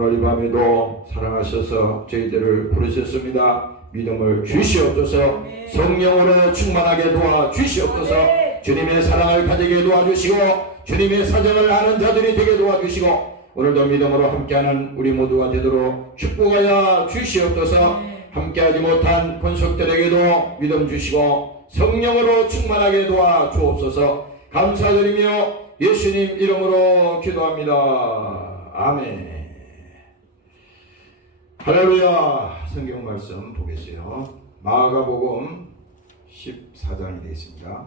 오늘 이 밤에도 사랑하셔서 저희들을 부르셨습니다. 믿음을 주시옵소서. 성령으로 충만하게 도와주시옵소서. 주님의 사랑을 가지게 도와주시고 주님의 사정을 아는 자들이 되게 도와주시고 오늘도 믿음으로 함께하는 우리 모두가 되도록 축복하여 주시옵소서. 함께하지 못한 권속들에게도 믿음 주시고 성령으로 충만하게 도와주옵소서. 감사드리며 예수님 이름으로 기도합니다. 아멘. 할렐루야. 성경 말씀 보겠어요. 마가복음 14장이 되겠습니다.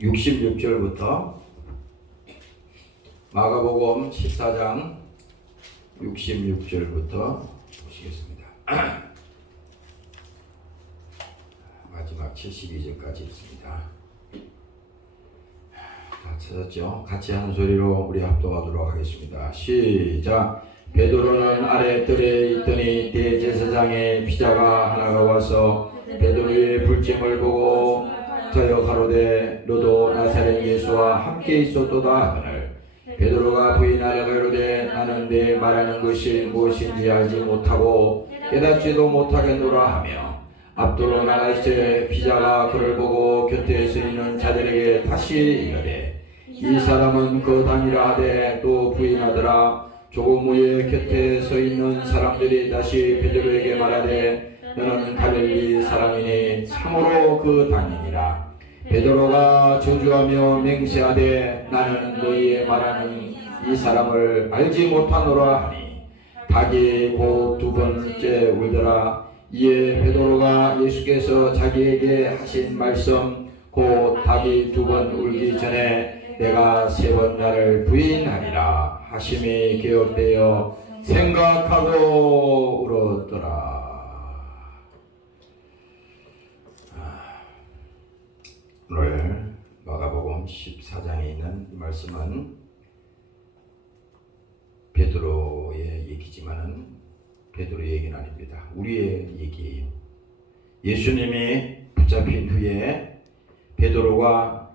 66절부터 마가복음 14장 66절부터 보시겠습니다. 마지막 72절까지 있습니다. 다 찾았죠? 같이 한 소리로 우리 합독하도록 하겠습니다. 시작. 베드로는 아랫뜰에 있더니 대제사장의 비자가 하나가 와서 베드로의 불찜을 보고 저여 가로되 너도 나사렛 예수와 함께 있었도다 하거늘 베드로가 부인하여 가로되 나는 네 말하는 것이 무엇인지 알지 못하고 깨닫지도 못하겠노라 하며 앞돌로 나갈 때 비자가 그를 보고 곁에 서 있는 자들에게 다시 이르되 이 사람은 그 당이라 하되 또 부인하더라. 조금 후에 곁에 서 있는 사람들이 다시 베드로에게 말하되 너는 갈릴리 사람이니 참으로 그 당이니라. 베드로가 저주하며 맹세하되 나는 너희의 말하는 이 사람을 알지 못하노라 하니 닭이 곧 두 번째 울더라. 이에 베드로가 예수께서 자기에게 하신 말씀 곧 닭이 두 번 울기 전에 내가 세 번 나를 부인하리라 하심이 기억되어 생각하고 울었더라. 오늘 마가복음 14장에 있는 이 말씀은 베드로의 얘기지만은 베드로의 얘기는 아닙니다. 우리의 얘기예요. 예수님이 붙잡힌 후에 베드로가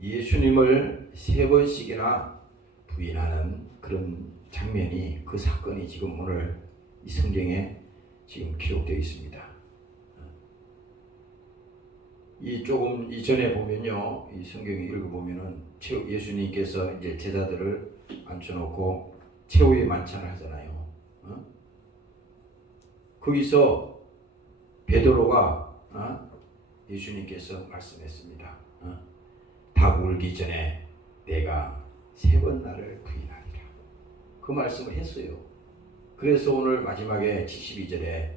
예수님을 세 번씩이나 부인하는 그런 장면이 그 사건이 지금 오늘 이 성경에 지금 기록되어 있습니다. 이 조금 이전에 보면요, 이 성경을 읽어보면은 예수님께서 이제 제자들을 앉혀놓고 최후의 만찬을 하잖아요. 거기서 베드로가 예수님께서 말씀했습니다. 닭 울기 전에 내가 세 번 나를 부인하리라. 그 말씀을 했어요. 그래서 오늘 마지막에 72절에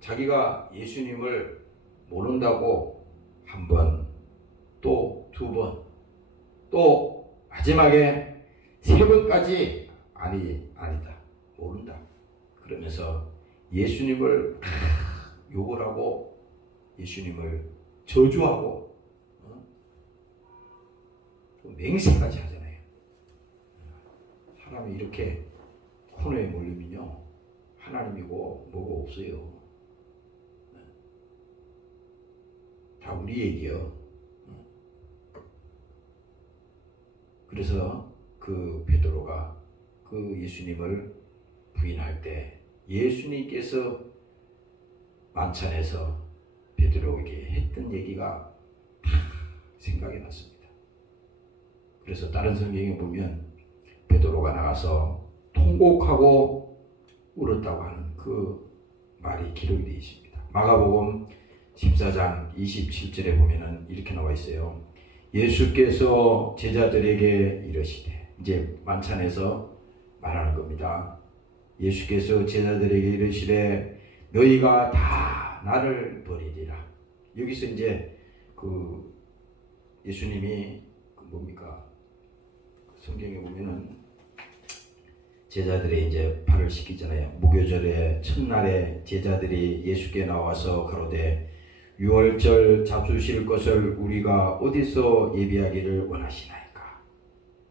자기가 예수님을 모른다고 한 번, 또 두 번, 또 마지막에 세 번까지 아니다. 모른다. 그러면서 예수님을 욕을 하고 예수님을 저주하고 맹세까지 하잖아요. 사람이 이렇게 코너에 몰리면요 하나님이고 뭐가 없어요. 다 우리 얘기요. 그래서 그 베드로가 그 예수님을 부인할 때 예수님께서 만찬에서 베드로에게 했던 얘기가 다 생각이 났습니다. 그래서 다른 성경에 보면 베드로가 나가서 통곡하고 울었다고 하는 그 말이 기록이 되어 있습니다. 마가복음 14장 27절에 보면은 이렇게 나와 있어요. 예수께서 제자들에게 이르시되, 이제 만찬에서 말하는 겁니다. 예수께서 제자들에게 이르시되 너희가 다 나를 버리리라. 여기서 이제 그 예수님이 뭡니까? 성경에 보면은 제자들이 이제 발을 씻기잖아요. 무교절의 첫날에 제자들이 예수께 나와서 가로되 유월절 잡수실 것을 우리가 어디서 예비하기를 원하시나이까?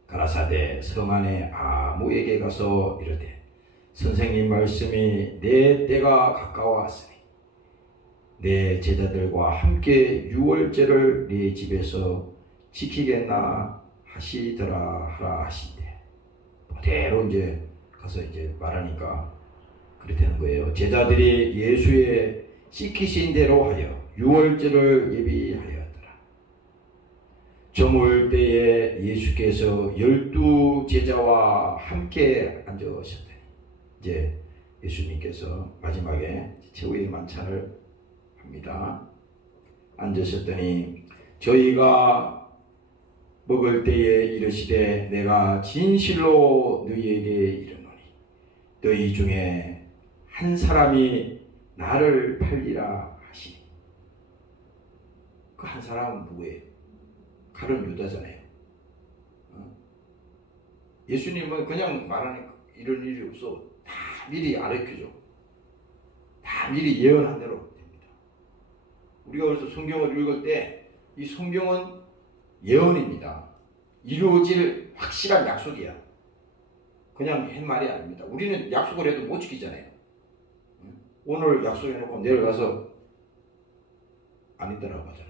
가라사대 성 안에 아무에게 가서 이르되 선생님 말씀이 내 때가 가까워왔으니 내 제자들과 함께 유월절을 네 집에서 지키겠나 하시더라 하라 하신대. 그대로 이제 가서 이제 말하니까 그렇게 되는 거예요. 제자들이 예수의 시키신 대로 하여 유월절을 예비하였더라. 저물 때에 예수께서 12 제자와 함께 앉으셨더니, 이제 예수님께서 마지막에 최후의 만찬을 합니다. 앉으셨더니 저희가 먹을 때에 이르시되 내가 진실로 너희에게 이르노니 너희 중에 한 사람이 나를 팔리라 하시니. 그 한 사람은 누구예요? 가룟 유다잖아요. 예수님은 그냥 말하니까 이런 일이 없어. 다 미리 알려줘. 다 미리 예언한 대로 됩니다. 우리가 그래서 성경을 읽을 때 이 성경은 예언입니다. 이루어질 확실한 약속이야. 그냥 한 말이 아닙니다. 우리는 약속을 해도 못 지키잖아요. 오늘 약속해놓고 내일 가서 아니더라고 하잖아.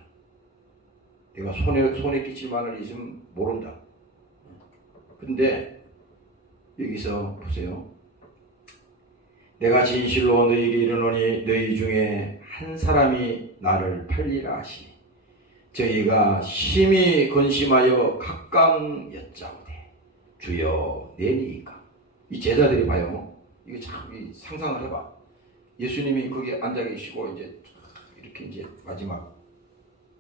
내가 손에 끼칠 만한 일 있으면 모른다. 근데 여기서 보세요. 내가 진실로 너희에게 이르노니 너희 중에 한 사람이 나를 팔리라 하시니 저희가 심히 근심하여 각각 여짜오되 주여 내니이까. 이 제자들이 봐요. 이거 참 상상을 해봐. 예수님이 거기 앉아 계시고 이제 이렇게 이제 마지막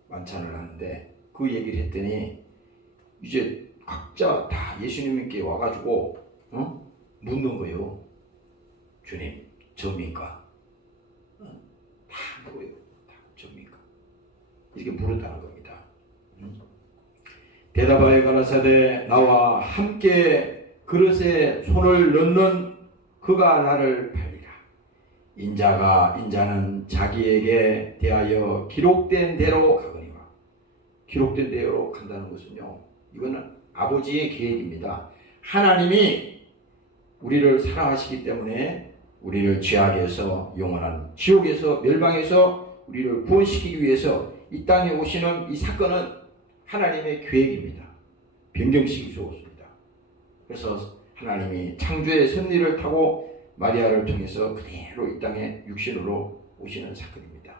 만찬을 하는데 그 얘기를 했더니 이제 각자 다 예수님께 와가지고 묻는 거예요. 주님, 접니까? 다 물어요. 다 접니까? 이렇게 물었다는 겁니다. 대답하여 가라사대 나와 함께 그릇에 손을 넣는 그가 나를 팔리라. 인자는 자기에게 대하여 기록된 대로 가거니와. 기록된 대로 간다는 것은요, 이거는 아버지의 계획입니다. 하나님이 우리를 사랑하시기 때문에 우리를 죄악에서 영원한 지옥에서 멸망해서 우리를 구원시키기 위해서 이 땅에 오시는 이 사건은 하나님의 계획입니다. 변경시킬 수 없습니다. 그래서 하나님이 창조의 섭리를 타고 마리아를 통해서 그대로 이 땅에 육신으로 오시는 사건입니다.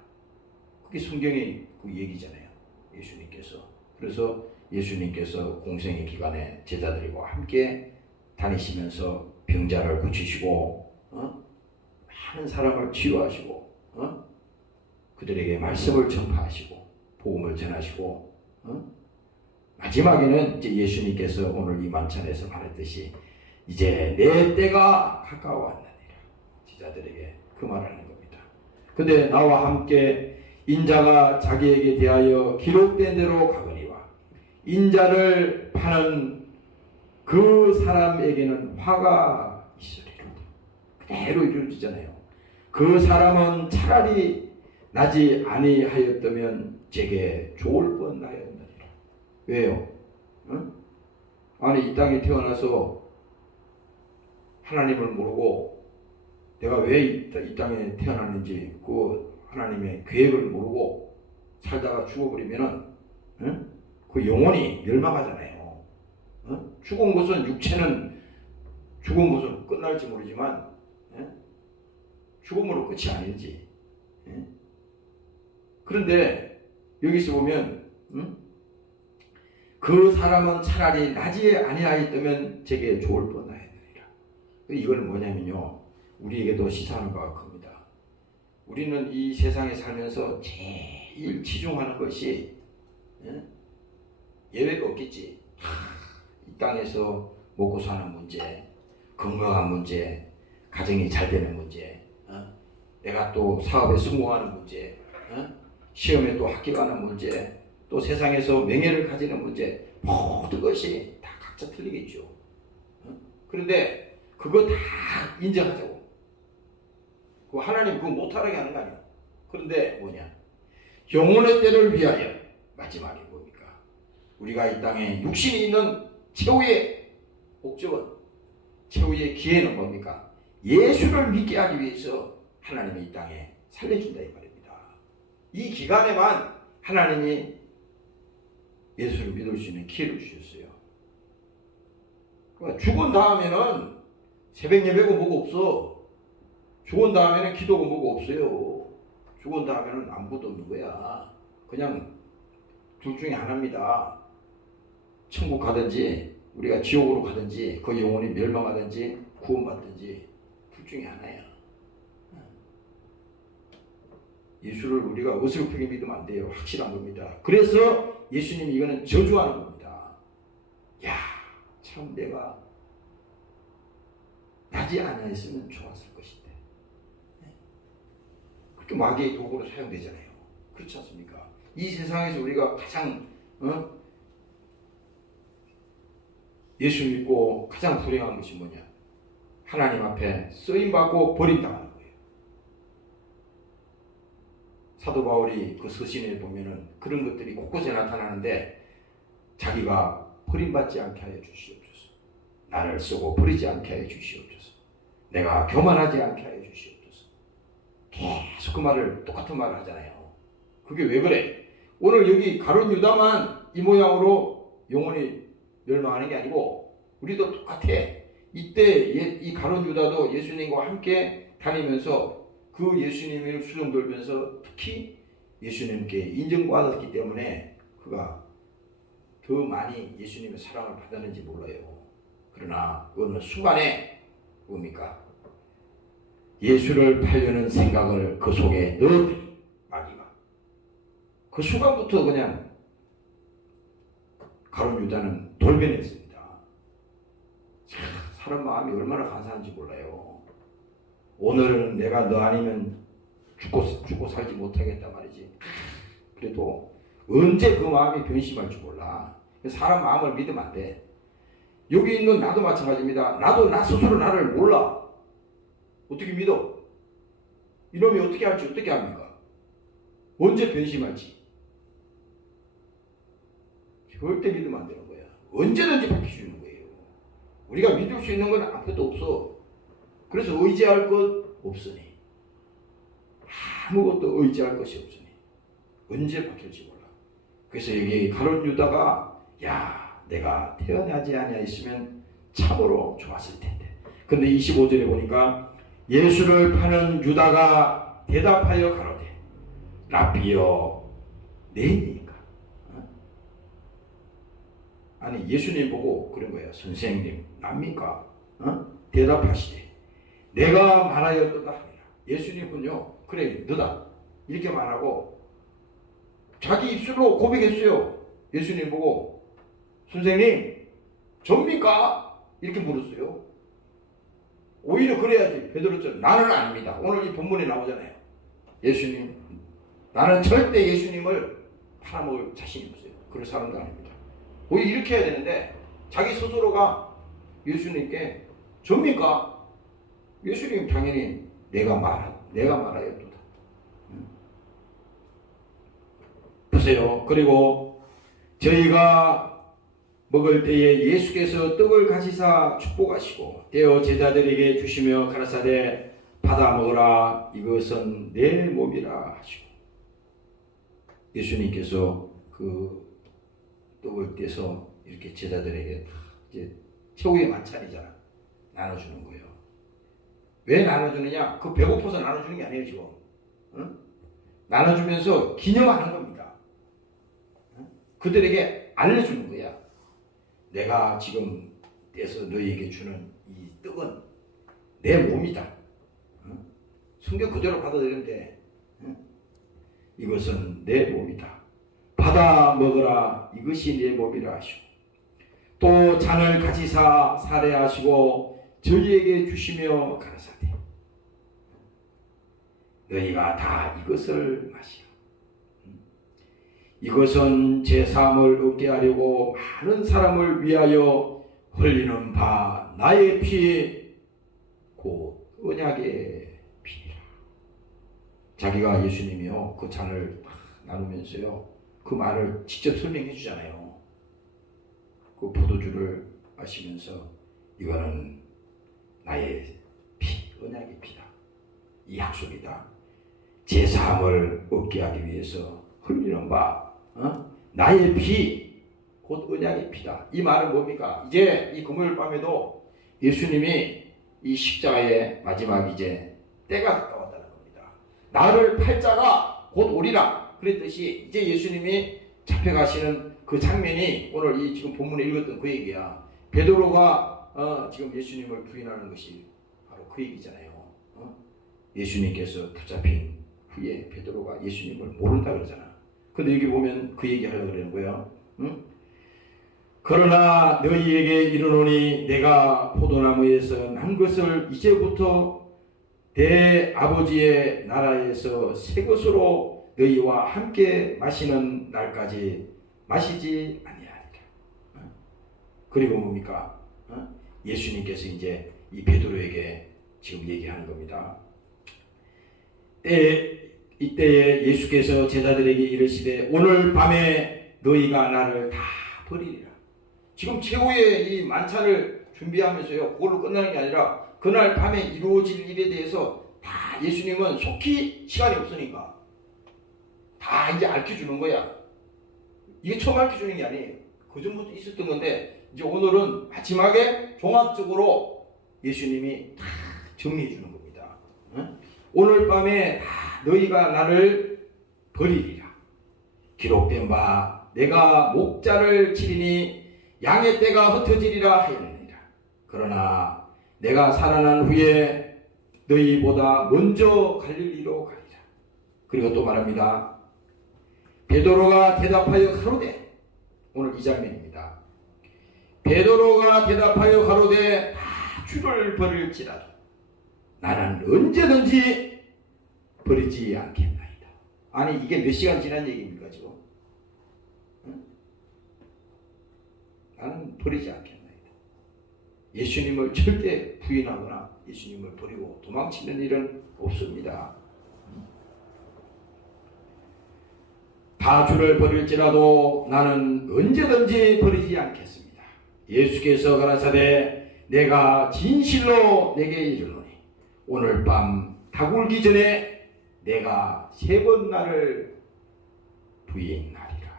그게 성경의 그 얘기잖아요. 예수님께서. 그래서 예수님께서 공생의 기간에 제자들과 함께 다니시면서 병자를 고치시고 많은 사람을 치유하시고 그들에게 말씀을 전파하시고 복음을 전하시고 마지막에는 이제 예수님께서 오늘 이 만찬에서 말했듯이 이제 내 때가 가까워왔느니라. 제자들에게 그 말을 하는 겁니다. 근데 나와 함께 인자가 자기에게 대하여 기록된 대로 가거니와 인자를 파는 그 사람에게는 화가 있으리라. 그대로 이루어지잖아요. 그 사람은 차라리 나지 아니하였다면 제게 좋을 뻔하였느니라. 왜요? 아니 이 땅에 태어나서 하나님을 모르고 내가 왜 이 땅에 태어났는지 그 하나님의 계획을 모르고 살다가 죽어버리면은 그 영혼이 멸망하잖아요. 죽은 것은 육체는 죽은 것은 끝날지 모르지만 죽음으로 끝이 아닌지. 그런데 여기서 보면 그 사람은 차라리 나지 아니하였다면 제게 좋을 뻔하였느니라. 이거는 뭐냐면요, 우리에게도 시사하는 바가 큽니다. 우리는 이 세상에 살면서 제일 치중하는 것이 예외가 없겠지. 이 땅에서 먹고 사는 문제, 건강한 문제, 가정이 잘 되는 문제, 내가 또 사업에 성공하는 문제, 시험에 또 합격하는 문제, 또 세상에서 명예를 가지는 문제, 모든 것이 다 각자 틀리겠죠. 그런데 그거 다 인정하자고. 그 하나님 그거 못하게 하는 거 아니야. 그런데 뭐냐? 영혼의 때를 위하여 마지막에 뭡니까? 우리가 이 땅에 육신이 있는 최후의 목적은, 최후의 기회는 뭡니까? 예수를 믿게 하기 위해서 하나님이 이 땅에 살려준다 이 말입니다. 이 기간에만 하나님이 예수를 믿을 수 있는 기회를 주셨어요. 그러니까 죽은 다음에는 새벽 예배고 뭐고 없어. 죽은 다음에는 기도고 뭐고 없어요. 죽은 다음에는 아무것도 없는 거야. 그냥 둘 중에 하나입니다. 천국 가든지 우리가 지옥으로 가든지 그 영혼이 멸망하든지 구원받든지 둘 중에 하나야. 예수를 우리가 어설프게 믿으면 안 돼요. 확실한 겁니다. 그래서 예수님이 이거는 저주하는 겁니다. 야, 참 내가 나지 않았으면 좋았을 것인데. 그렇게 마귀의 도구로 사용되잖아요. 그렇지 않습니까? 이 세상에서 우리가 가장 예수 믿고 가장 불행한 것이 뭐냐? 하나님 앞에 쓰임받고 버림당하는 거예요. 사도 바울이 그 서신에 보면은 그런 것들이 곳곳에 나타나는데 자기가 버림받지 않게 하여 주시옵소서. 나를 쓰고 버리지 않게 하여 주시옵소서. 내가 교만하지 않게 하여 주시옵소서. 계속 그 말을 똑같은 말을 하잖아요. 그게 왜 그래? 오늘 여기 가룟 유다만 이 모양으로 영혼이 멸망하는 게 아니고 우리도 똑같아. 이때 이 가룟 유다도 예수님과 함께 다니면서 그 예수님을 수종 돌면서 특히 예수님께 인정받았기 때문에 그가 더 많이 예수님의 사랑을 받았는지 몰라요. 그러나 어느 순간에 뭡니까? 예수를 팔려는 생각을 그 속에 넣었더니 마귀가 그 순간부터 그냥 가룟 유다는 돌변했습니다. 사람 마음이 얼마나 간사한지 몰라요. 오늘은 내가 너 아니면 죽고 살지 못하겠다 말이지. 그래도 언제 그 마음이 변심할 줄 몰라. 사람 마음을 믿으면 안 돼. 여기 있는 나도 마찬가지입니다. 나도 나 스스로 나를 몰라. 어떻게 믿어? 이놈이 어떻게 할지 어떻게 합니까? 언제 변심할지. 절대 믿으면 안 되는 거야. 언제든지 바뀔 수 있는 거예요. 우리가 믿을 수 있는 건 아무것도 없어. 그래서 의지할 것 없으니. 아무것도 의지할 것이 없으니. 언제 바뀔지 몰라. 그래서 여기 가룟 유다가 야, 내가 태어나지 아니하였으면 참으로 좋았을 텐데. 근데 25절에 보니까 예수를 파는 유다가 대답하여 가로되 랍비여 내니까. 아니 예수님 보고 그런 거예요. 선생님 납니까? 대답하시되 내가 말하였도다 하니라. 예수님은요 그래 너다 이렇게 말하고 자기 입술로 고백했어요. 예수님 보고 선생님 접니까? 이렇게 물었어요. 오히려 그래야지. 베드로처럼 나는 아닙니다. 오늘 이 본문에 나오잖아요. 예수님 나는 절대 예수님을 팔아먹을 자신이 없어요. 그럴 사람도 아닙니다. 오히려 이렇게 해야 되는데 자기 스스로가 예수님께 접니까? 예수님 당연히 내가 말하였도다. 보세요. 그리고 저희가 먹을 때에 예수께서 떡을 가지사 축복하시고 떼어 제자들에게 주시며 가라사대 받아 먹으라 이것은 내 몸이라 하시고 예수님께서 그 떡을 떼서 이렇게 제자들에게 이제 최후의 만찬이잖아. 나눠주는 거예요. 왜 나눠주느냐? 그 배고파서 나눠주는 게 아니에요 지금. 응? 나눠주면서 기념하는 겁니다. 응? 그들에게 알려주는 거야. 내가 지금 떼서 너희에게 주는 이 떡은 내 몸이다. 응? 성경 그대로 받아들이면 돼. 응? 이것은 내 몸이다. 받아 먹으라 이것이 내 몸이라 하시고 또 잔을 가지사 살해하시고 저희에게 주시며 가라사대 너희가 다 이것을 마시라. 이것은 제 사함을 얻게 하려고 많은 사람을 위하여 흘리는 바 나의 피 곧 언약의 피라. 자기가 예수님이요 그 잔을 나누면서요 그 말을 직접 설명해 주잖아요. 그 포도주를 마시면서 이거는 나의 피, 언약의 피다. 이 약속이다. 제사함을 얻게 하기 위해서 흘리는 바 나의 피 곧 언약의 피다. 이 말은 뭡니까? 이제 이 금요일 밤에도 예수님이 이 십자가의 마지막 이제 때가 가까웠다는 겁니다. 나를 팔자가 곧 오리라 그랬듯이 이제 예수님이 잡혀가시는 그 장면이 오늘 이 지금 본문에 읽었던 그 얘기야. 베드로가 지금 예수님을 부인하는 것이 바로 그 얘기잖아요. 예수님께서 붙잡힌 후에 베드로가 예수님을 모른다 그러잖아. 근데 여기 보면 그 얘기 하려고 그러는 거예요. 그러나 너희에게 이르노니 내가 포도나무에서 난 것을 이제부터 내 아버지의 나라에서 새 것으로 너희와 함께 마시는 날까지 마시지 아니하리라. 그리고 뭡니까? 예수님께서 이제 이 베드로에게 지금 얘기하는 겁니다. 이때에 예수께서 제자들에게 이르시되 오늘 밤에 너희가 나를 다 버리리라. 지금 최후의 이 만찬을 준비하면서요, 그걸로 끝나는 게 아니라 그날 밤에 이루어질 일에 대해서 다 예수님은 속히 시간이 없으니까 다 이제 알려주는 거야. 이게 처음 알려주는 게 아니에요. 그 전부터 있었던 건데 이제 오늘은 마지막에 종합적으로 예수님이 다 정리해 주는 겁니다. 오늘 밤에 다 너희가 나를 버리리라. 기록된 바 내가 목자를 치리니 양의 떼가 흩어지리라 하였느니라. 그러나 내가 살아난 후에 너희보다 먼저 갈릴리로 가리라. 그리고 또 말합니다. 베드로가 대답하여 가로되, 오늘 이 장면입니다. 베드로가 대답하여 가로되 다 주를 버릴지라도 나는 언제든지 버리지 않겠나이다. 아니 이게 몇 시간 지난 얘기입니까 지금? 나는 버리지 않겠나이다. 예수님을 절대 부인하거나 예수님을 버리고 도망치는 일은 없습니다. 다 주를 버릴지라도 나는 언제든지 버리지 않겠습니다. 예수께서 가라사대 내가 진실로 내게 이르노니 오늘 밤 다굴기 전에 내가 3번 나를 부인하리라.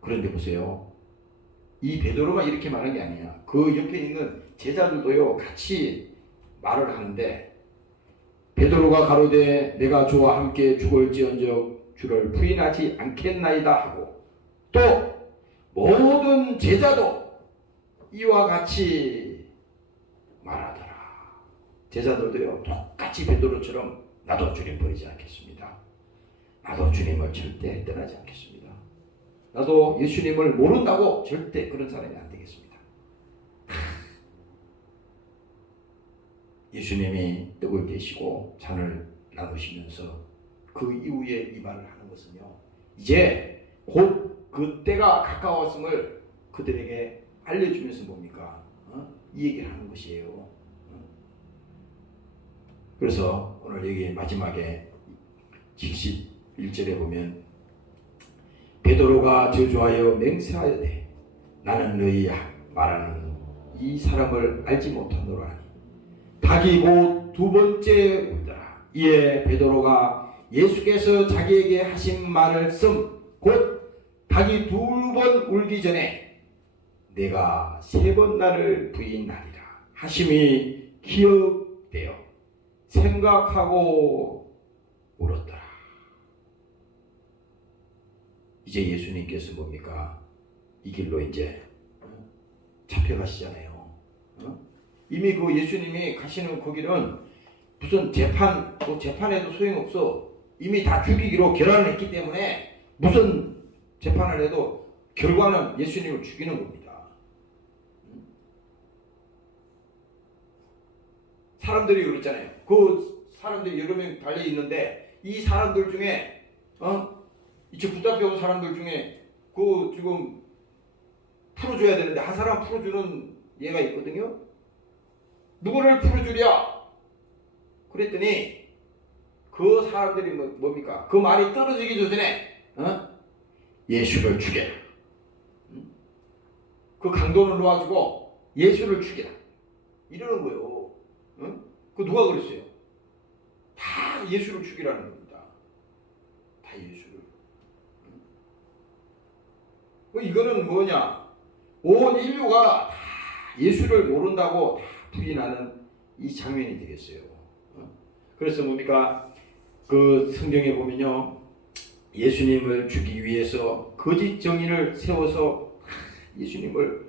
그런데 보세요. 이 베드로가 이렇게 말한 게 아니야. 그 옆에 있는 제자들도요 같이 말을 하는데 베드로가 가로되 내가 주와 함께 죽을지언정 주를 부인하지 않겠나이다 하고 또 모든 제자도 이와 같이 말하더라. 제자들도요 똑같이 베드로처럼 나도 주님 버리지 않겠습니다. 나도 주님을 절대 떠나지 않겠습니다. 나도 예수님을 모른다고 절대 그런 사람이 안 되겠습니다. 예수님이 떡을 깨시고 잔을 나누시면서 그 이후에 이 말을 하는 것은요, 이제 곧 그 때가 가까웠음을 그들에게 알려주면서 뭡니까? 이 얘기를 하는 것이에요. 그래서 오늘 여기 마지막에 71절에 보면 베드로가 저주하여 맹세하여되 나는 너희 말하는 이 사람을 알지 못하노라 하니 닭이 곧 2번째 울더라. 이에 베드로가 예수께서 자기에게 하신 말을 곧 닭이 2번 울기 전에 내가 3번 나를 부인하리라 하심이 기억되어 생각하고 울었더라. 이제 예수님께서 뭡니까? 이 길로 이제 잡혀가시잖아요. 이미 그 예수님이 가시는 그 길은 무슨 재판해도 소용없어. 이미 다 죽이기로 결론을 했기 때문에 무슨 재판을 해도 결과는 예수님을 죽이는 겁니다. 사람들이 그랬잖아요. 그 사람들이 여러 명 달려 있는데 이 사람들 중에 이제 붙잡혀온 사람들 중에 그 지금 풀어줘야 되는데 한 사람 풀어주는 얘가 있거든요. 누구를 풀어주랴? 그랬더니 그 사람들이 뭡니까? 그 말이 떨어지기 전에 예수를 죽여라. 그 강도를 놓아주고 예수를 죽여라. 이러는 거예요. 그 누가 그랬어요? 다 예수를 죽이라는 겁니다. 다 예수를. 이거는 뭐냐? 온 인류가 다 예수를 모른다고 다 부인하는 이 장면이 되겠어요. 그래서 뭡니까? 그 성경에 보면요, 예수님을 죽이기 위해서 거짓 정인을 세워서 예수님을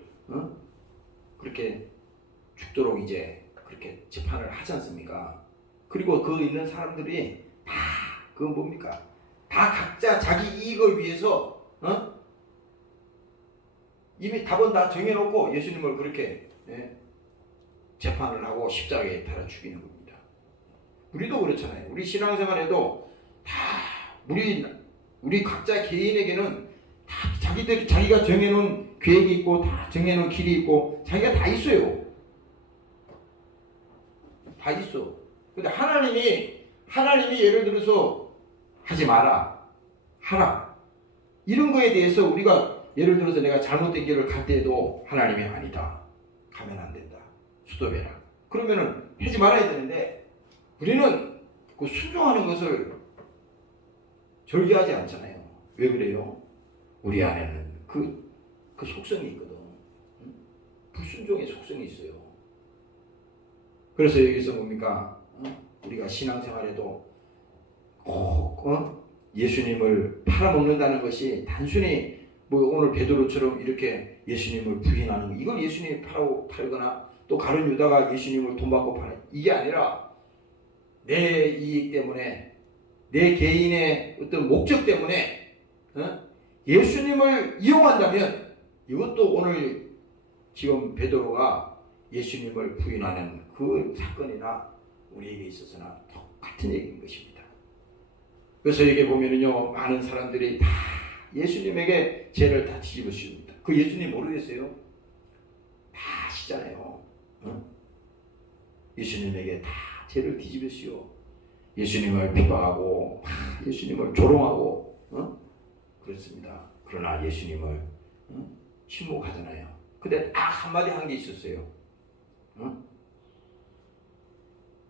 그렇게 죽도록 이제 그렇게 재판을 하지 않습니까? 그리고 그 있는 사람들이 다 그 뭡니까? 다 각자 자기 이익을 위해서 이미 답은 다 정해놓고 예수님을 그렇게 재판을 하고 십자가에 달아 죽이는 겁니다. 우리도 그렇잖아요. 우리 신앙생활에도 다 우리 각자 개인에게는 다 자기가 정해놓은 계획이 있고 다 정해놓은 길이 있고 자기가 다 있어요. 다 있어. 근데 하나님이 예를 들어서 하지 마라, 하라, 이런 거에 대해서 우리가 예를 들어서 내가 잘못된 길을 갈 때에도 하나님이 아니다, 가면 안 된다, 수도해라, 그러면은 하지 말아야 되는데 우리는 그 순종하는 것을 절개하지 않잖아요. 왜 그래요? 우리 안에는 그 속성이 있거든. 불순종의 속성이 있어요. 그래서 여기서 뭡니까? 우리가 신앙생활에도 꼭 예수님을 팔아먹는다는 것이 단순히 뭐 오늘 베드로처럼 이렇게 예수님을 부인하는 거, 이걸 예수님이 팔거나 또 가룟 유다가 예수님을 돈 받고 파는, 이게 아니라 내 이익 때문에, 내 개인의 어떤 목적 때문에 예수님을 이용한다면, 이것도 오늘 지금 베드로가 예수님을 부인하는 그 사건이나 우리에게 있어서나 똑같은 얘기인 것입니다. 그래서 여기 보면은요, 많은 사람들이 다 예수님에게 죄를 다 뒤집어 씌웁니다. 그 예수님 모르겠어요? 다 아시잖아요. 예수님에게 다 죄를 뒤집어 씌워. 예수님을 비방하고 예수님을 조롱하고 그렇습니다. 그러나 예수님을 침묵하잖아요. 근데 딱 한마디 한 게 있었어요.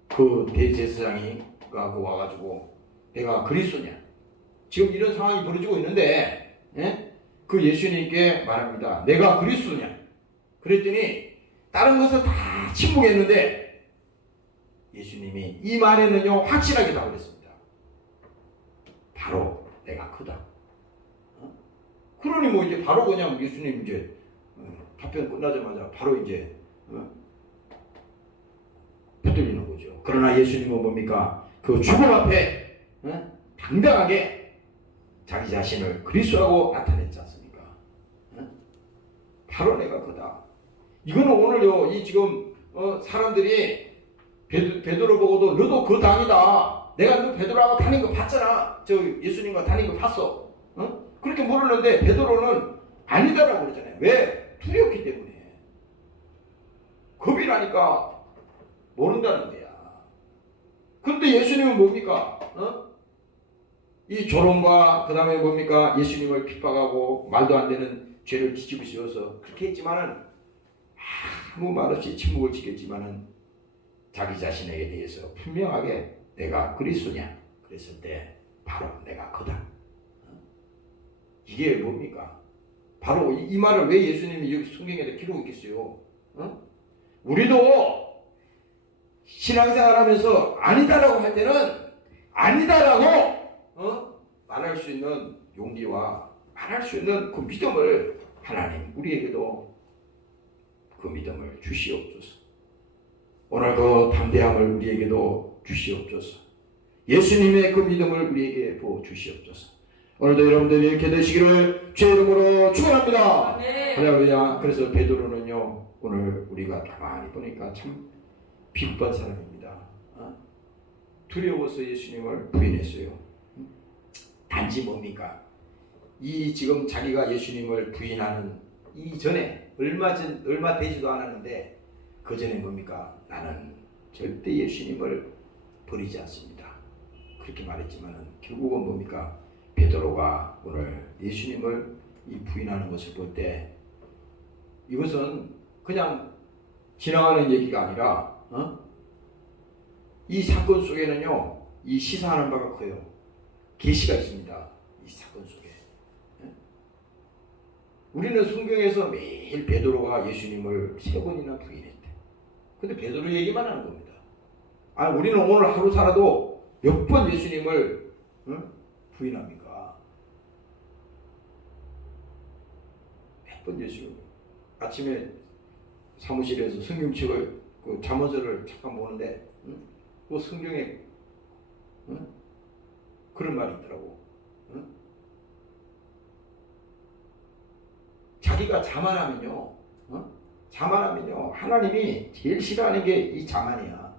그 대제사장이 와가지고 내가 그리스도냐, 지금 이런 상황이 벌어지고 있는데 그 예수님께 말합니다. 내가 그리스도냐. 그랬더니 다른 것을 다 침묵했는데 예수님이 이 말에는요 확실하게 답을 했습니다. 바로 내가 크다. 그러니 뭐 이제 바로 그냥 예수님 이제 답변 끝나자마자 바로 이제 붙들리는 거죠. 그러나 예수님은 뭡니까? 그 죽음 앞에 당당하게 자기 자신을 그리스도라고 나타냈지 않습니까? 바로 내가 그다. 이거는 오늘요, 이 지금 사람들이 베드로 보고도 너도 그 당이다, 내가 너 베드로하고 다닌 거 봤잖아, 저 예수님과 다닌 거 봤어, 그렇게 물었는데 베드로는 아니다라고 그러잖아요. 왜? 두렵기 때문에. 겁이 나니까 모른다는 거야. 그런데 예수님은 뭡니까? 이 조롱과 그 다음에 뭡니까? 예수님을 핍박하고 말도 안 되는 죄를 뒤집어 씌워서 그렇게 했지만은 아무 말 없이 침묵을 지켰지만은 자기 자신에게 대해서 분명하게 내가 그리스도냐 그랬을 때 바로 내가 그다. 이게 뭡니까? 바로 이 말을 왜 예수님이 여기 성경에다 기록하고 있겠어요? 우리도 신앙생활 하면서 아니다라고 할 때는 아니다라고 말할 수 있는 용기와 말할 수 있는 그 믿음을 하나님 우리에게도 그 믿음을 주시옵소서. 오늘 그 담대함을 우리에게도 주시옵소서. 예수님의 그 믿음을 우리에게 부어 주시옵소서. 오늘도 여러분들이 이렇게 되시기를 주의 이름으로 축원합니다. 할렐루야. 그래서 베드로는요, 오늘 우리가 가만히 보니까 참 비겁한 사람입니다. 두려워서 예수님을 부인했어요. 단지 뭡니까? 이 지금 자기가 예수님을 부인하는 이전에 얼마 되지도 않았는데 그 전에 뭡니까? 나는 절대 예수님을 버리지 않습니다. 그렇게 말했지만은 결국은 뭡니까? 베드로가 오늘 예수님을 이 부인하는 것을 볼 때 이것은 그냥 지나가는 얘기가 아니라 이 사건 속에는요 이 시사하는 바가 커요. 계시가 있습니다. 이 사건 속에. 우리는 성경에서 매일 베드로가 예수님을 3번이나 부인했대. 근데 베드로 얘기만 하는 겁니다. 우리는 오늘 하루 살아도 몇 번 예수님을 부인합니까? 몇 번 예수님. 아침에 사무실에서 성경책을 그 잠언서를 잠깐 보는데 그 성경에 그런 말이 있더라고. 자기가 자만하면요, 자만하면요, 하나님이 제일 싫어하는 게 이 자만이야.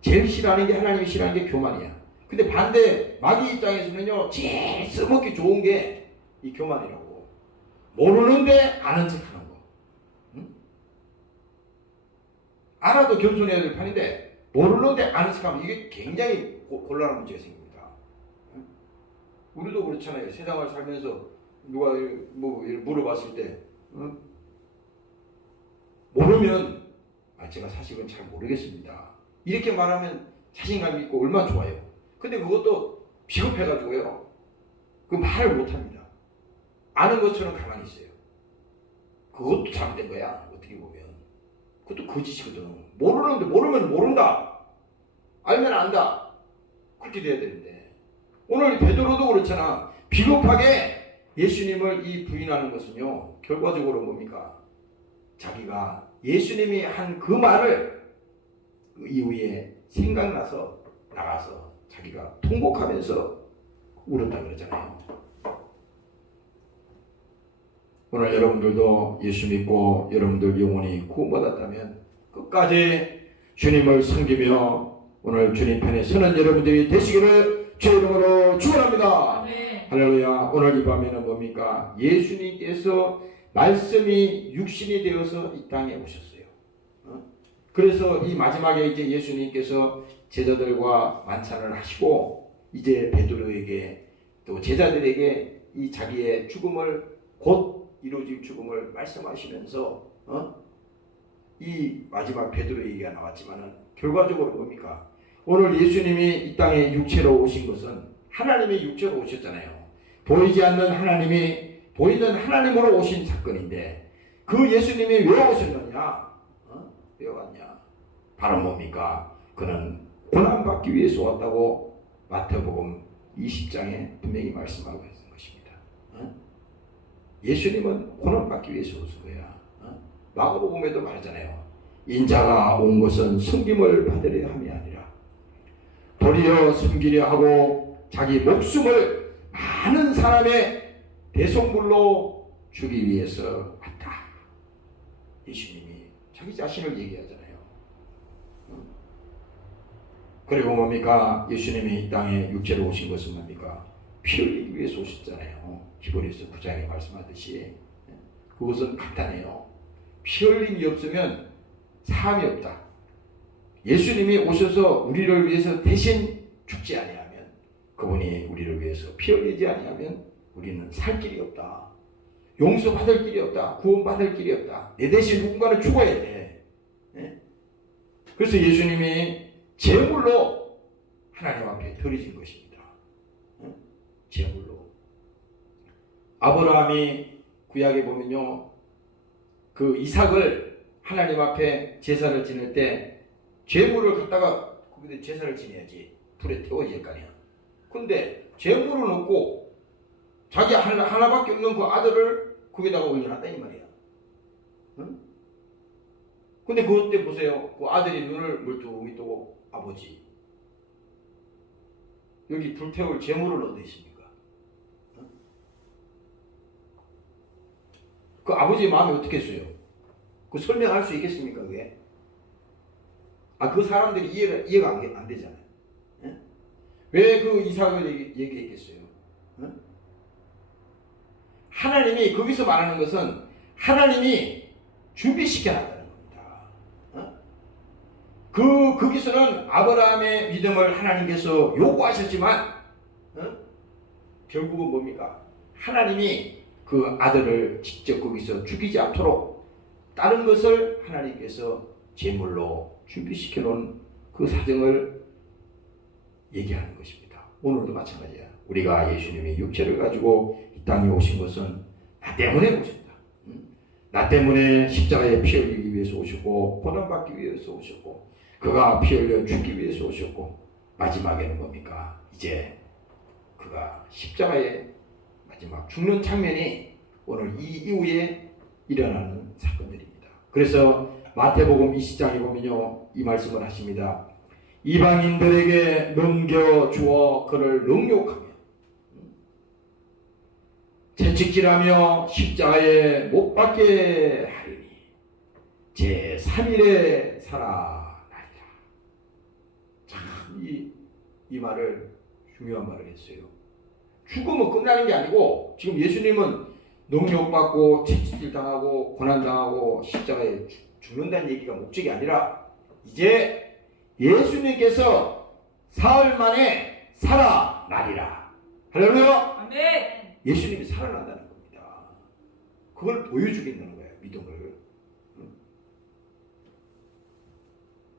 제일 싫어하는 게, 하나님이 싫어하는 게 교만이야. 근데 반대 마귀 입장에서는요, 제일 써먹기 좋은 게 이 교만이라고. 모르는데 아는 척하는 거. 알아도 겸손해야 될 판인데 모르는데 아는 척하면 이게 굉장히 곤란한 문제가 생깁니다. 우리도 그렇잖아요. 세상을 살면서 누가 뭐 물어봤을 때 모르면 제가 사실은 잘 모르겠습니다. 이렇게 말하면 자신감 있고 얼마나 좋아요. 근데 그것도 비겁해가지고요. 그 말을 못합니다. 아는 것처럼 가만히 있어요. 그것도 잘못된 거야. 어떻게 보면. 그것도 거짓이거든. 모르는데 모르면 모른다. 알면 안다. 그렇게 돼야 되는데 오늘 베드로도 그렇잖아. 비겁하게 예수님을 이 부인하는 것은요, 결과적으로 뭡니까? 자기가 예수님이 한 그 말을 그 이후에 생각나서 나가서 자기가 통곡하면서 울었다 그러잖아요. 오늘 여러분들도 예수 믿고 여러분들 영혼이 구원받았다면 끝까지 주님을 섬기며 오늘 주님 편에 서는 여러분들이 되시기를 주의 이름으로 축원합니다. 할렐루야. 오늘 이 밤에는 뭡니까? 예수님께서 말씀이 육신이 되어서 이 땅에 오셨어요. 그래서 이 마지막에 이제 예수님께서 제자들과 만찬을 하시고 이제 베드로에게 또 제자들에게 이 자기의 죽음을 곧 이루어질 죽음을 말씀하시면서 이 마지막 베드로 얘기가 나왔지만은 결과적으로 뭡니까? 오늘 예수님이 이 땅에 육체로 오신 것은 하나님의 육체로 오셨잖아요. 보이지 않는 하나님이 보이는 하나님으로 오신 사건인데 그 예수님이 왜 오셨느냐? 왜 왔냐? 바로 뭡니까? 그는 고난받기 위해서 왔다고 마태복음 20장에 분명히 말씀하고 있는 것입니다. 예수님은 고난받기 위해서 오신 거야. 마가복음에도 말하잖아요. 인자가 온 것은 섬김을 받으려 함이 아니라 도리어 섬기려 하고 자기 목숨을 많은 사람의 대속물로 주기 위해서 왔다. 예수님이 자기 자신을 얘기하잖아요. 그리고 뭡니까? 예수님이 이 땅에 육체로 오신 것은 뭡니까? 피 흘리기 위해서 오셨잖아요. 히브리서 9장에 말씀하듯이. 그것은 간단해요. 피 흘림이 없으면 사함이 없다. 예수님이 오셔서 우리를 위해서 대신 죽지 아니하면, 그분이 우리를 위해서 피 흘리지 아니하면 우리는 살 길이 없다. 용서받을 길이 없다. 구원받을 길이 없다. 내 대신 누군가는 죽어야 돼. 그래서 예수님이 제물로 하나님 앞에 드려진 것입니다. 제물로. 아브라함이 구약에 보면요, 그 이삭을 하나님 앞에 제사를 지낼 때 제물을 갖다가 거기다 제사를 지내야지. 불에 태워야 할 거 아니야. 근데 제물을 놓고 자기 하나밖에 없는 그 아들을 거기다가 올려놨다 이 말이야. 근데 그것 때 보세요. 그 아들이 눈을 멀뚱히 뜨고 아버지 여기 불태울 제물을 어디 있습니까? 그 아버지의 마음이 어떻게 했어요? 그 설명할 수 있겠습니까? 그게? 그 사람들이 이해가 안 되잖아요. 왜 그 이삭을 얘기했겠어요? 하나님이 거기서 말하는 것은 하나님이 준비시켜놨다는 겁니다. 거기서는 아브라함의 믿음을 하나님께서 요구하셨지만 결국은 뭡니까? 하나님이 그 아들을 직접 거기서 죽이지 않도록 다른 것을 하나님께서 제물로 준비시켜 놓은 그 사정을 얘기하는 것입니다. 오늘도 마찬가지야. 우리가 예수님이 육체를 가지고 이 땅에 오신 것은 나 때문에 오셨다. 나 때문에 십자가에 피 흘리기 위해서 오셨고 고난받기 위해서 오셨고 그가 피 흘려 죽기 위해서 오셨고 마지막에는 뭡니까? 이제 그가 십자가에 마지막 죽는 장면이 오늘 이 이후에 일어나는 사건들입니다. 그래서 마태복음 20장에 보면요 이 말씀을 하십니다. 이방인들에게 넘겨주어 그를 능욕하며 채찍질하며 십자가에 못 박게 하리니 제3일에 살아나리라. 참 이 말을 중요한 말을 했어요. 죽으면 끝나는 게 아니고 지금 예수님은 능욕받고 채찍질 당하고 고난당하고 십자가에 죽는다는 얘기가 목적이 아니라 이제 예수님께서 사흘 만에 살아나리라. 할렐루야. 아멘. 예수님이 살아난다는 겁니다. 그걸 보여주겠다는 거예요. 믿음을.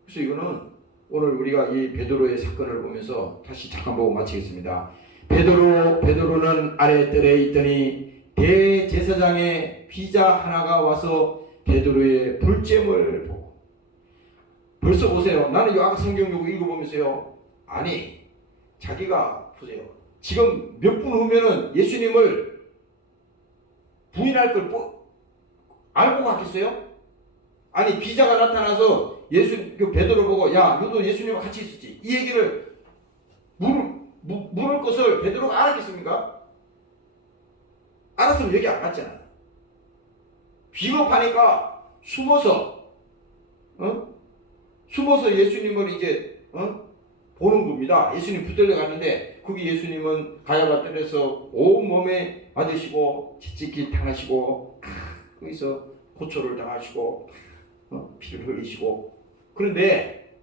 그래서 이거는 오늘 우리가 이 베드로의 사건을 보면서 다시 잠깐 보고 마치겠습니다. 베드로는 아래 뜰에 있더니 대제사장의 비자 하나가 와서 베드로의 불잼을 보고 벌써 보세요. 나는 요 아까 성경 요거 읽어보면서요. 아니 자기가 보세요. 지금 몇 분 후면은 예수님을 부인할 걸 알고 갔겠어요? 아니 비자가 나타나서 그 베드로 보고 야 너도 예수님과 같이 있었지 이 얘기를 물을 것을 베드로가 알았겠습니까? 알았으면 여기 안 갔잖아. 비겁하니까 숨어서 예수님을 이제 보는 겁니다. 예수님 붙들려 갔는데 거기 예수님은 가야바 뜰에서 온몸에 맞으시고 채찍질 당하시고 거기서 고초를 당하시고 피를 흘리시고 그런데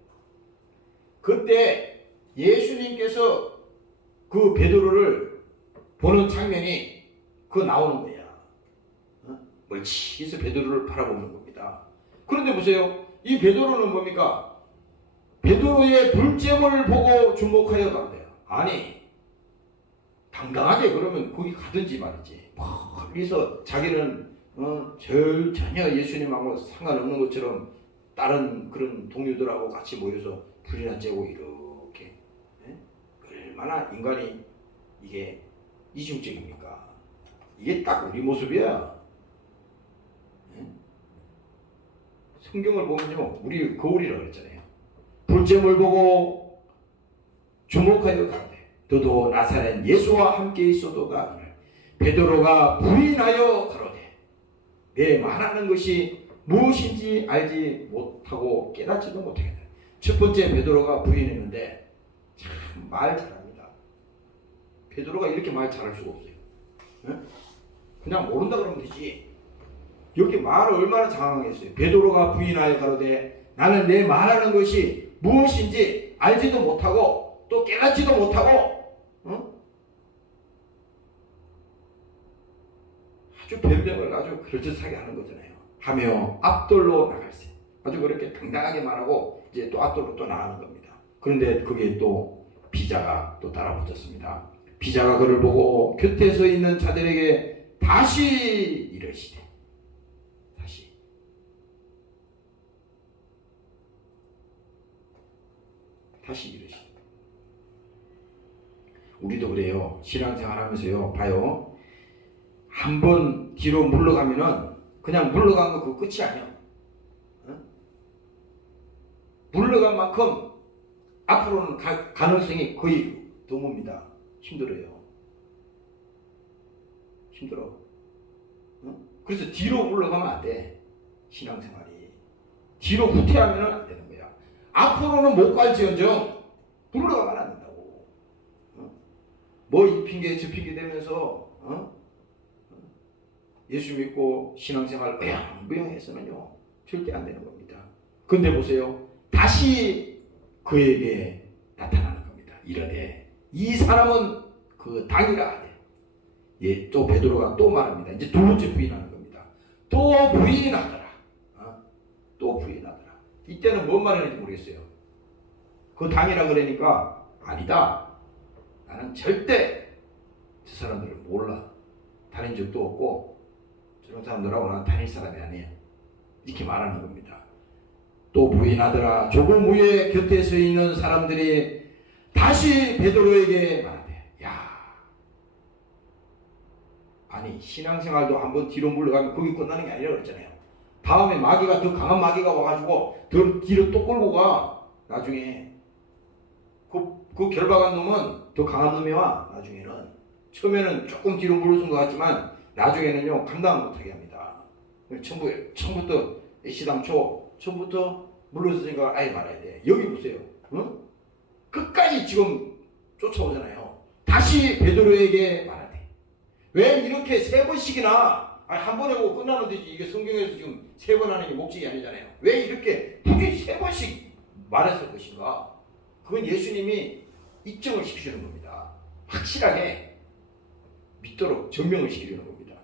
그때 예수님께서 그 베드로를 보는 장면이 그거 나오는 거야. 멀찍이서 베드로를 바라보는 겁니다. 그런데 보세요. 이 베드로는 뭡니까? 베드로의 불잼을 보고 주목하여 간대요. 아니 당당하게 그러면 거기 가든지 말이지. 거기서 자기는 전혀 예수님하고 상관없는 것처럼 다른 그런 동료들하고 같이 모여서 불이나 쬐고 이렇게 얼마나 인간이 이게 이중적입니까? 이게 딱 우리 모습이야. 성경을 보면요 우리 거울이라고 그랬잖아요. 불잼을 보고 주목하여 가되 너도 나사렛 예수와 함께 있어도다. 베드로가 부인하여 가로되 내 말하는 것이 무엇인지 알지 못하고 깨닫지도 못하겠다. 첫 번째 베드로가 부인했는데 참 말 잘합니다. 베드로가 이렇게 말 잘할 수가 없어요. 그냥 모른다 그러면 되지. 여기 말을 얼마나 장황했어요. 베드로가 부인하여 가로되 나는 내 말하는 것이 무엇인지 알지도 못하고 또 깨닫지도 못하고 아주 변명을 아주 그럴듯하게 하는 거잖아요. 하며 앞돌로 나갈세. 아주 그렇게 당당하게 말하고 이제 또 앞돌로 또 나가는 겁니다. 그런데 그게 또 비자가 또 따라붙었습니다. 비자가 그를 보고 곁에 서 있는 자들에게 다시 이르시되 다시 이르시되 우리도 그래요. 신앙생활 하면서요. 봐요. 한번 뒤로 물러가면은 그냥 물러간 거 그거 끝이 아니야. 물러간 만큼 앞으로는 가능성이 거의 드뭅니다. 힘들어요. 힘들어. 그래서 뒤로 물러가면 안 돼. 신앙생활이. 뒤로 후퇴하면 안 되는 거야. 앞으로는 못 갈지언정 물러가면 안 된다고. 뭐 이 핑계 저 핑계 대면서 예수 믿고 신앙생활 무용해서는요 절대 안 되는 겁니다. 근데 보세요. 다시 그에게 나타나는 겁니다. 이르되 이 사람은 그 당이라 하되. 예, 또 베드로가 또 말합니다. 이제 두 번째 부인하는 겁니다. 또 부인하더라. 또 부인하더라. 이때는 뭔 말을 했는지 모르겠어요. 그 당이라 그러니까 아니다. 나는 절대 저 사람들을 몰라. 다닌 적도 없고 저런 사람들하고 나는 다닐 사람이 아니야. 이렇게 말하는 겁니다. 또 부인하더라. 조금 후에 곁에 서 있는 사람들이 다시 베드로에게 말하되, 야, 아니 신앙생활도 한번 뒤로 물러가면 거기 끝나는 게 아니라 그랬잖아요. 다음에 마귀가 더 강한 마귀가 와가지고 더 뒤로 또 끌고 가. 나중에 그 결박한 놈은 더 강한 놈이 와. 나중에는 처음에는 조금 뒤로 물러선 것 같지만 나중에는요 감당 못하게 합니다. 처음부터 애시당초 처음부터 물러서니까 아예 말아야 돼. 여기 보세요. 응? 끝까지 지금 쫓아오잖아요. 다시 베드로에게 말하되, 왜 이렇게 세 번씩이나, 아니 한 번 하고 끝나면 되지. 이게 성경에서 지금 세 번 하는 게 목적이 아니잖아요. 왜 이렇게 굳이 세 번씩 말했을 것인가? 그건 예수님이 입증을 시키시는 겁니다. 확실하게 믿도록 증명을 시키려는 겁니다.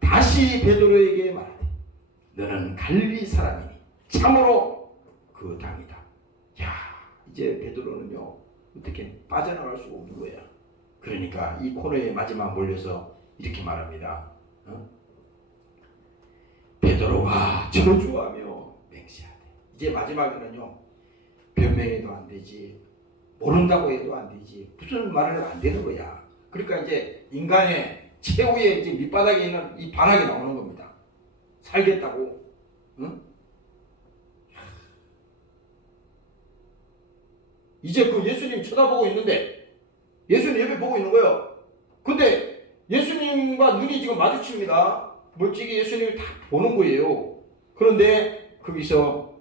다시 베드로에게 말하되, 너는 갈릴리 사람이니 참으로 그 당이다. 야, 이제 베드로는요 어떻게 빠져나갈 수가 없는 거야. 그러니까 이 코너에 마지막 몰려서 이렇게 말합니다. 베드로가 저주하며 맹세하되. 이제 마지막에는요 변명해도 안 되지, 모른다고 해도 안 되지, 무슨 말을 안 되는 거야. 그러니까 이제 인간의 최후의 이제 밑바닥에 있는 이 반항이 나오는 겁니다. 살겠다고. 응? 이제 그 예수님 쳐다보고 있는데, 예수님 옆에 보고 있는 거예요. 근데 예수님과 눈이 지금 마주칩니다. 멀찍이 예수님을 다 보는 거예요. 그런데 거기서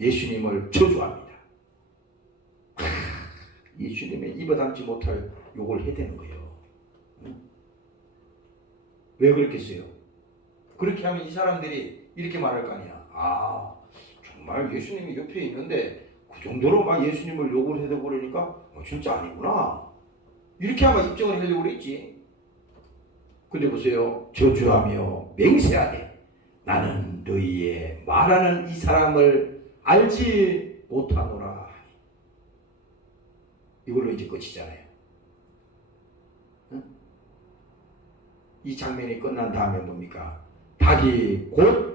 예수님을 저주합니다. 예수님의 입어 담지 못할 욕을 해대는 거예요. 왜 그렇겠어요? 그렇게 하면 이 사람들이 이렇게 말할 거 아니야. 아, 정말 예수님이 옆에 있는데 그 정도로 막 예수님을 욕을 해대고 그러니까 진짜 아니구나. 이렇게 하면 입증을 하려고 그랬지. 근데 보세요. 저주하며 맹세하되, 나는 너희의 말하는 이 사람을 알지 못하노라. 이걸로 이제 끝이잖아요. 응? 이 장면이 끝난 다음에 뭡니까? 닭이 곧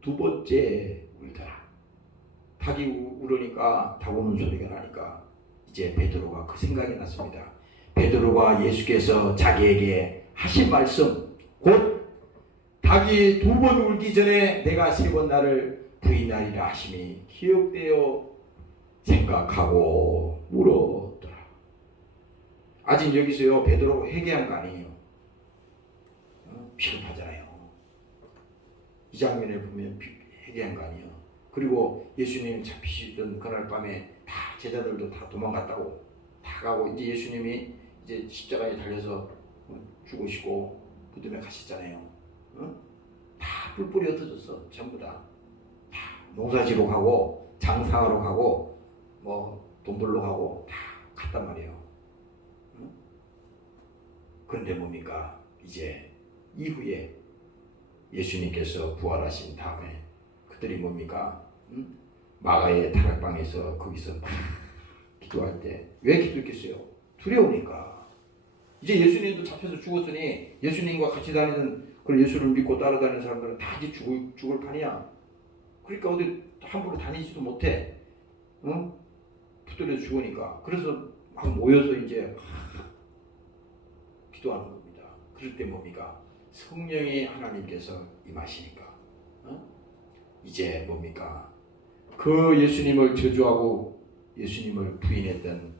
두 번째 울더라. 닭이 울으니까, 닭 우는 소리가 나니까 이제 베드로가 그 생각이 났습니다. 베드로가 예수께서 자기에게 하신 말씀, 곧 닭이 두 번 울기 전에 내가 세 번 나를 부인하리라 하심이 기억되어 생각하고 울었더라. 아직 여기서요 베드로가 회개한 거 아니에요. 비겁하잖아요. 이 장면에 보면 회개한 거 아니에요. 그리고 예수님 잡히시던 그날 밤에 다 제자들도 다 도망갔다고 다 가고, 이제 예수님이 이제 십자가에 달려서 죽으시고 무덤에 가셨잖아요. 다 뿔뿔이 흩어졌어. 전부 다 농사지로 가고 장사하러 가고 뭐 돈 벌러 가고 다 갔단 말이에요. 그런데 뭡니까? 이제 이후에 예수님께서 부활하신 다음에 그들이 뭡니까? 마가의 다락방에서 거기서 막 기도할 때 왜 기도했겠어요? 두려우니까. 이제 예수님도 잡혀서 죽었으니 예수님과 같이 다니는 그 예수를 믿고 따라다니는 사람들은 다 이제 죽을 판이야. 그러니까 어디 함부로 다니지도 못해. 응? 붙들려서 죽으니까. 그래서 막 모여서 이제 기도하는 겁니다. 그럴 때 뭡니까? 성령이 하나님께서 임하시니까. 이제 뭡니까? 그 예수님을 저주하고 예수님을 부인했던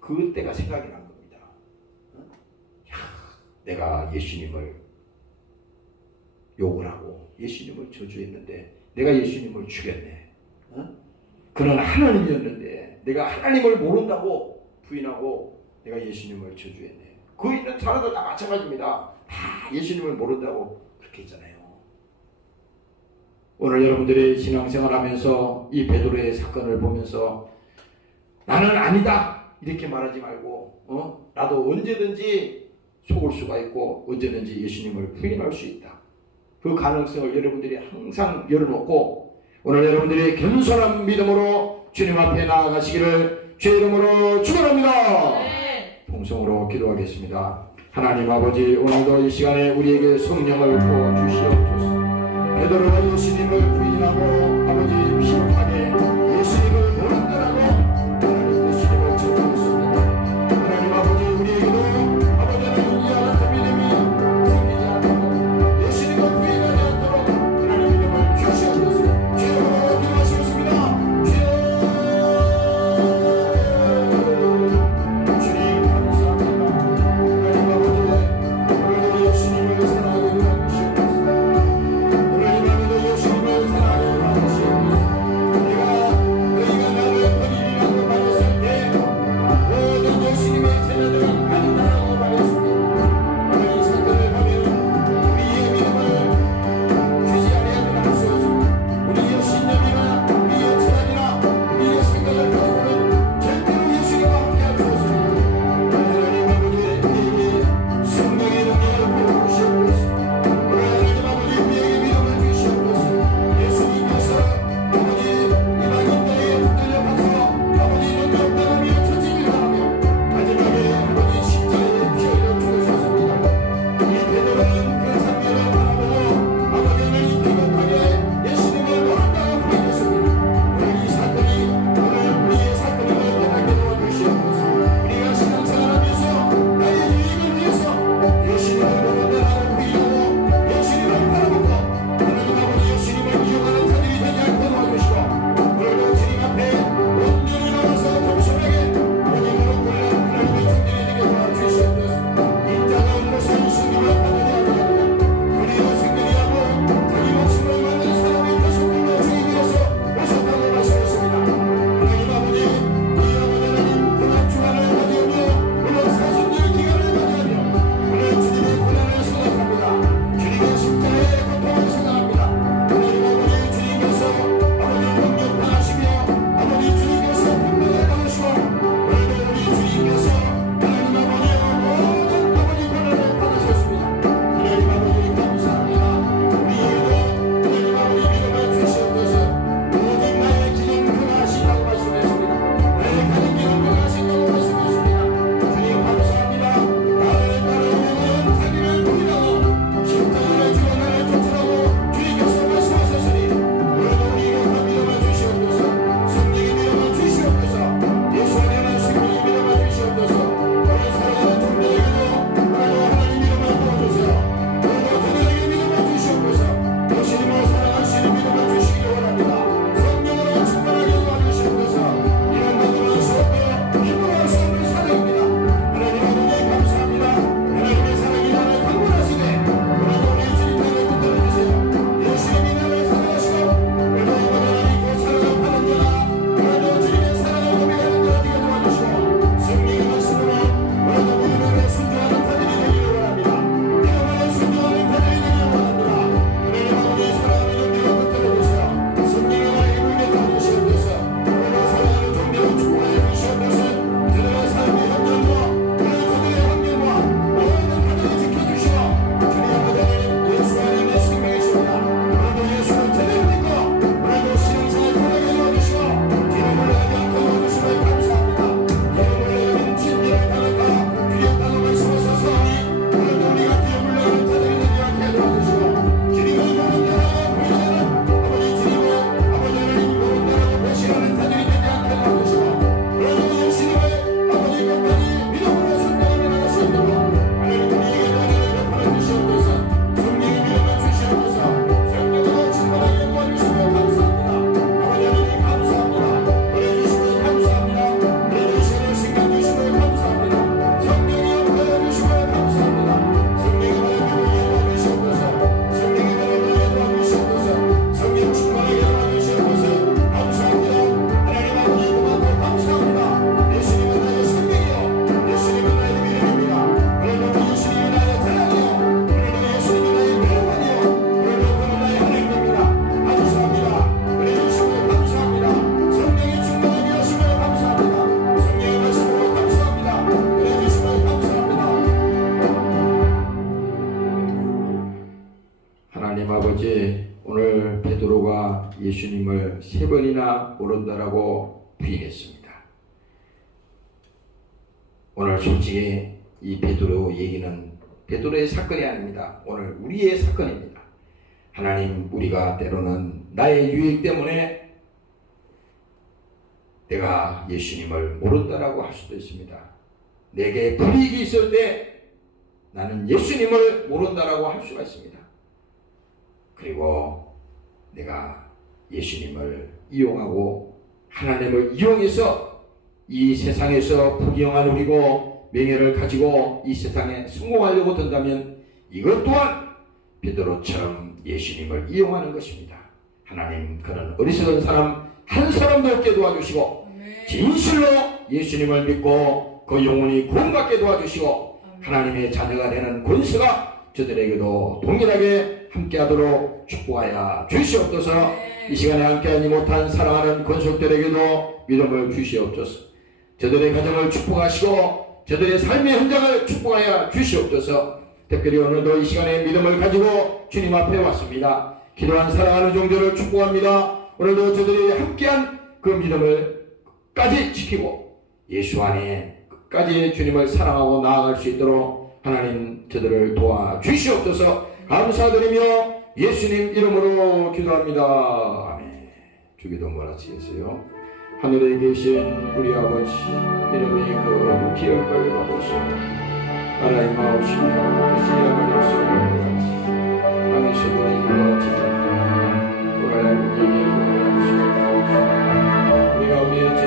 그때가 생각이 난 겁니다. 내가 예수님을 욕을 하고 예수님을 저주했는데 내가 예수님을 죽였네. 그는 하나님이었는데 내가 하나님을 모른다고 부인하고 내가 예수님을 저주했네. 그 있는 사람들 다 마찬가지입니다. 다 예수님을 모른다고 그렇게 했잖아요. 오늘 여러분들이 신앙생활 하면서 이 베드로의 사건을 보면서 나는 아니다 이렇게 말하지 말고 나도 언제든지 속을 수가 있고 언제든지 예수님을 부인할 수 있다. 그 가능성을 여러분들이 항상 열어놓고 오늘 여러분들이 겸손한 믿음으로 주님 앞에 나아가시기를 주의 이름으로 축원합니다. 네. 통성으로 기도하겠습니다. 하나님 아버지, 오늘도 이 시간에 우리에게 성령을 부어 주시옵소서. 베드로가 예수님을 부인하고 아버지 심하게 예수님을 모른다라고 하나님 예수님을 전하였습니다. 하나님 아버지, 우리에게도 아버지는 이와 같은 믿음이 생기지 않도록 예수님을 부인하지 않도록 하나님 이름을 주시옵소서. 주여 기도하시옵습니다. 주님 감사합니다. 하나님 아버지, 오늘도 예수님을 사랑하게 되어 주시옵소서. 오늘 이 밤에도 예수님을 사랑하게 되어 주시옵소서. 너희가 나를 버리리라고 말했을 때 모든 예수님의 제자들은 아니다라고 말했습니다. 오늘 이 사건을 보면 우리의 믿음을 주지 아니하면 할 수 없습니다. 우리의 신념이나 우리의 철학이나 우리의 생각을 가지고는 절대로 예수님과 함께할 수 없습니다. 하나님 아버지, 우리에게 성령의 능력을 부어주시옵소서. 하나님 아버지, 우리에게 믿음을 주시옵소서. 예수님께서 아버지 이방인들에게 붙들려 가서 아버지 이런 역당하며 천지를 당하며 마지막에 아버지 십자가에 피 흘려 죽으셨습니다. 이 베드로는 그 장면을 바라보고 아버지 하나님 비겁하게 예수님을 모른다고 부인했습니다. 오늘 이 사건이 오늘 우리의 사건임을 깨닫게 도와주시옵소서. 우리가 신앙생활하면서 나의 유익을 위해서 예수님을 모른다고 부인하고 예수님을 바라보고 하나님 아버지 예수님을 이용하는 자들이 되지 않게 도와주시고 오늘도 주님 앞에 온전히 나와서 겸손하게 아버지 무릎 꿇는 하나님의 종들이 되게 도와주시옵소서. 인자가 온 것은 예수님을 받으려 합니다. 우리의 생명이하고 자기 목숨을 만든 사람의 계속으로 주의 위해서 오셨다고 말씀했습니다. 하나님 아버지, 이 아버지 하나님 고난 주간을 맞이하며 오늘 사순절 기간을 맞이하며 오늘 주님의 고난을 생각합니다. 주님의 십자가의 고통을 생각합니다. 하나님 아버지, 주님께서 아버지 능력 당하시며 아버지 주님께서 분명히 받으시고 오늘도 우리 주님께서 하나님 아버지 모든 아버지 고난을 받으셨습니다. 하나님 아버지 감사합니다. 우리에게도 하나님 아버지 믿음을 주시옵소서. 모든 나의 기능 변화하시라고 말씀하십니다. 나의 가진 기능 변화하신다고 말씀하십니다. 주님 감사합니다. 나를 따르는 자기를 부인하고 십자가를 지고 나를 쫓으라고 주님께서 말씀하셨으니 오늘도 우리에게 그 믿음을 주시옵소서. 성령의 믿음을 주시옵소서. 예수 안에 있는 생명의 믿음을 주시옵소서. 오늘 살아가는 종들에게도 오늘도 하나님 믿음을 부어주세요. 오늘도 그들에게 믿음을 주시옵소서. 예수님을 사랑하시는 믿음을 주시기 원합니다. 성령으로 충만하게 도와주시옵소서. 이런 것들은 수 없고 힘으로 수 없는 사랑입니다. 하나님 아버지 감사합니다. 하나님의 사랑이 나를 강건하시네. 오늘도 우리 주님 나를 붙들어주세요. 예수님이 나를 사랑하시고 오늘도 아버지 하나님 그 사랑을 받은 자가 오늘도 주님의 사랑을 고백하는 자가 되게 도와주시고 성령의 말씀으로 오늘도 믿음으로 순종하는 자들이 되기를 원합니다. 믿음으로 순종하는 자들이 되기를 원합니다. 하나님 아버지 사랑하는 종들을 붙들어주세요. 성령의 나의 물에 도와주시옵소서. 오늘도 사랑하는 종들을 축복하여 주시옵소서. 그들의 삶의 현장과 그들의 환경과 모든 가정을 지켜주시고 주님 아버지 하나님 예수 안에 내 생명이십니다. 오늘도 예수를 제대로 믿고 오늘도 신앙생활 편하게 도와주시고 기름을 내지 않게 도와주심을 감사합니다. 기름을 내면 진리를 따르다 귀했다고 말씀하셨사오니 오늘도 우리가 기름을 내는 자들이 되지 않게 도와주시고 주님을 모른다라고 부인하는 아버지 주님을 아버지 하나님 모른다라고 배신하는 자들이 되지 않게 도와주시고 오늘도 예수님을 아버지 끝까지 믿음으로 순종하며 나갈 수 있도록 하나님 우리에게도 하나님 베풀어 주시옵소서. 성령의 믿음을 주시옵소서. 성령으로 충만하게 도와주시며 감사합니다. 아버지 하나님 감사합니다. 보내주시며 감사합니다. 내주시며 생각주시며 감사합니다. 성령이 역사해 주시며 감사합니다. 성령의 바람을 이해해 주시옵소서. 성령의 바람을 이해해 주시옵소서. 성령 충만하게 도와주시옵소서. 감사합니다. 하나님 아버지 고맙고 감사합니다. 예수님은 나의 생명이요 예수님은 나의 믿음입니다. 오늘도 예수님이 나의 대랑이요 오늘도 예수님이 나의 배우관이요 오늘도 그는 나의 하나님입니다. 감사합니다. 보내주시고 감사합니다. 성령이 충만하게 하시며 감사합니다. 성령의 말씀으로 감사합니다. 보내주시고 감사합니다. 하나님 아버지, 오늘 베드로가 예수님을 세 번이나 모른다라고 부인했습니다. 오늘 솔직히 이 베드로 얘기는 베드로의 사건이 아닙니다. 오늘 우리의 사건입니다. 하나님, 우리가 때로는 나의 유익 때문에 내가 예수님을 모른다라고 할 수도 있습니다. 내게 불이익이 있을 때 나는 예수님을 모른다라고 할 수가 있습니다. 그리고 내가 예수님을 이용하고 하나님을 이용해서 이 세상에서 부귀영화 누리고 명예를 가지고 이 세상에 성공하려고 든다면 이것 또한 베드로처럼 예수님을 이용하는 것입니다. 하나님, 그런 어리석은 사람 한 사람도 없게 도와주시고 진실로 예수님을 믿고 그 영혼이 구원받게 도와주시고 하나님의 자녀가 되는 권세가 저들에게도 동일하게 함께하도록 축복하여 주시옵소서. 이 시간에 함께하지 못한 사랑하는 권속들에게도 믿음을 주시옵소서. 저들의 가정을 축복하시고 저들의 삶의 현장을 축복하여 주시옵소서. 특별히 오늘도 이 시간에 믿음을 가지고 주님 앞에 왔습니다. 기도한 사랑하는 종들을 축복합니다. 오늘도 저들이 함께한 그 믿음을 끝까지 지키고 예수 안에 끝까지 주님을 사랑하고 나아갈 수 있도록 하나님 저들을 도와주시옵소서. 감사드리며 예수님 이름으로 기도합니다. 아멘. 주기도 몰아치겠어요. 하늘에 계신 우리 아버지, 이름이 거룩히 여김을 받으시오. 나라의 마옵시며 뜻이 하늘에서 같이 땅에서도 이루어지리이다. 우리가 우리의 죄를